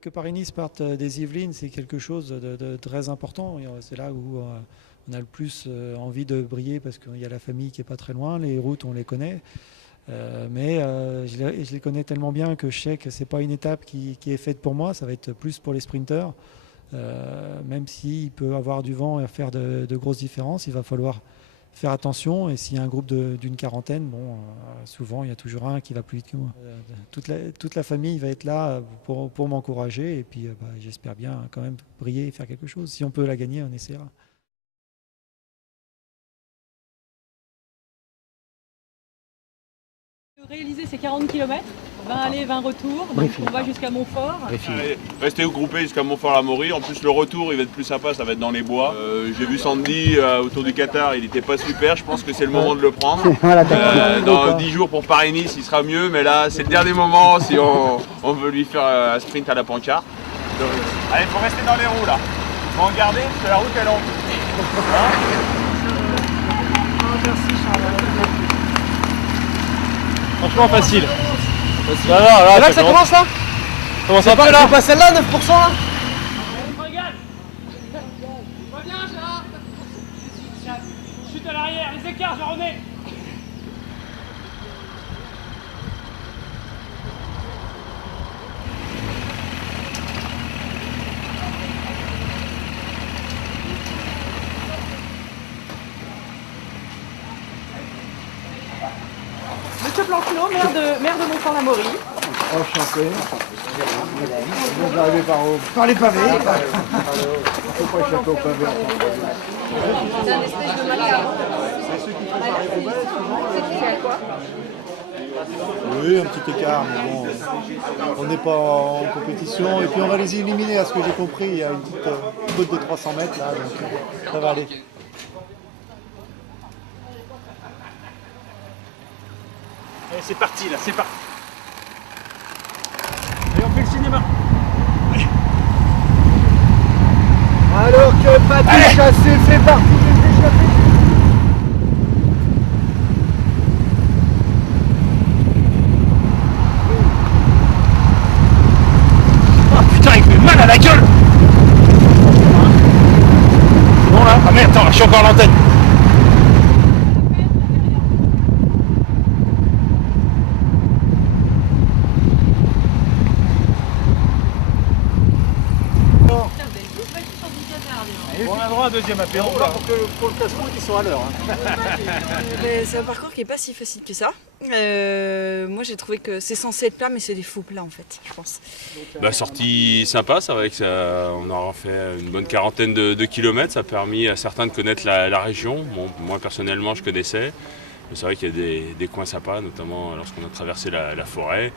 Que Paris-Nice parte des Yvelines, c'est quelque chose de très important. C'est là où on a le plus envie de briller parce qu'il y a la famille qui est pas très loin, les routes on les connaît. Mais je les connais tellement bien que je sais que c'est pas une étape qui est faite pour moi, ça va être plus pour les sprinteurs. Même s'il peut avoir du vent et faire de grosses différences, il va falloir faire attention. Et s'il y a un groupe d'une quarantaine, bon, souvent il y a toujours un qui va plus vite que moi. Toute la famille va être là pour m'encourager. Et puis j'espère bien quand même briller et faire quelque chose. Si on peut la gagner, on essaiera. Réaliser ces 40 km, 20 allées, 20 retours, donc on va jusqu'à Montfort. Allez, restez groupés jusqu'à Montfort-la-Maurie. En plus le retour il va être plus sympa, ça va être dans les bois. J'ai vu Sandy autour du Qatar, il n'était pas super, je pense que c'est le moment de le prendre. Dans 10 jours pour Paris-Nice il sera mieux, mais là c'est le dernier moment si on veut lui faire un sprint à la pancarte. Allez, il faut rester dans les roues là. Il faut en garder parce que la route est longue. Merci Charles. Franchement facile. C'est là que ça commence là. Comment ça va là? C'est pas celle-là, 9% là? Regarde. Va bien Gérard. Chute à l'arrière, les écarts, je remets. Monsieur Planchino, maire de Montfort-la-Maurie. Enchanté. Vous arrivez par où? Par les pavés. Il faut pas échapper aux pavés. C'est un espèce de macaron. C'est qui fait quoi? Oui, un petit écart, mais bon, on n'est pas en compétition. Et puis on va les éliminer, à ce que j'ai compris. Il y a une petite côte de 300 mètres là, donc ça va aller. Allez, c'est parti là, c'est parti. Allez, on fait le cinéma. Alors que Patrick Chassé fait partie des échappés. Oh putain, il fait mal à la gueule. C'est bon là? Ah merde, attends, je suis encore à l'antenne. On a droit à un deuxième apéro là. Pour le classement, ils sont à l'heure. C'est un parcours qui n'est pas si facile que ça. Moi j'ai trouvé que c'est censé être plat, mais c'est des faux plats en fait, je pense. Sortie sympa, c'est vrai que on aura fait une bonne quarantaine de kilomètres, ça a permis à certains de connaître la région. Bon, moi personnellement je connaissais, mais c'est vrai qu'il y a des coins sympas, notamment lorsqu'on a traversé la forêt.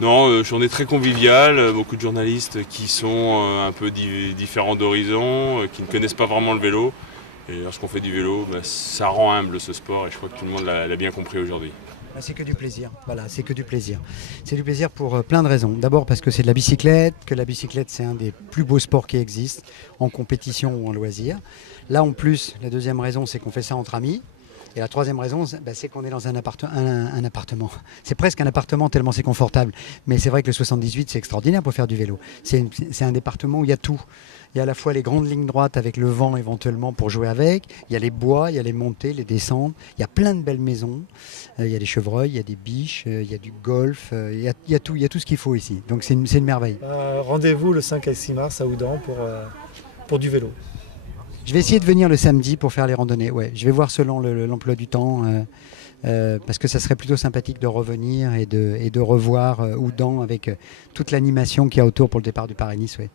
Non, journée très conviviale, beaucoup de journalistes qui sont un peu différents d'horizon, qui ne connaissent pas vraiment le vélo. Et lorsqu'on fait du vélo, ça rend humble ce sport et je crois que tout le monde l'a bien compris aujourd'hui. C'est que du plaisir, voilà, c'est que du plaisir. C'est du plaisir pour plein de raisons. D'abord parce que c'est de la bicyclette, que la bicyclette c'est un des plus beaux sports qui existent, en compétition ou en loisir. Là en plus, la deuxième raison c'est qu'on fait ça entre amis. Et la troisième raison, c'est qu'on est dans un appartement. C'est presque un appartement tellement c'est confortable. Mais c'est vrai que le 78, c'est extraordinaire pour faire du vélo. C'est un département où il y a tout. Il y a à la fois les grandes lignes droites avec le vent éventuellement pour jouer avec. Il y a les bois, il y a les montées, les descentes. Il y a plein de belles maisons. Il y a des chevreuils, il y a des biches, il y a du golf. Il y a tout ce qu'il faut ici. Donc c'est une merveille. Rendez-vous le 5 et 6 mars à Oudan pour du vélo. Je vais essayer de venir le samedi pour faire les randonnées. Ouais, je vais voir selon l'emploi du temps, parce que ça serait plutôt sympathique de revenir et de revoir Oudan avec toute l'animation qu'il y a autour pour le départ du Paris-Nice. Ouais.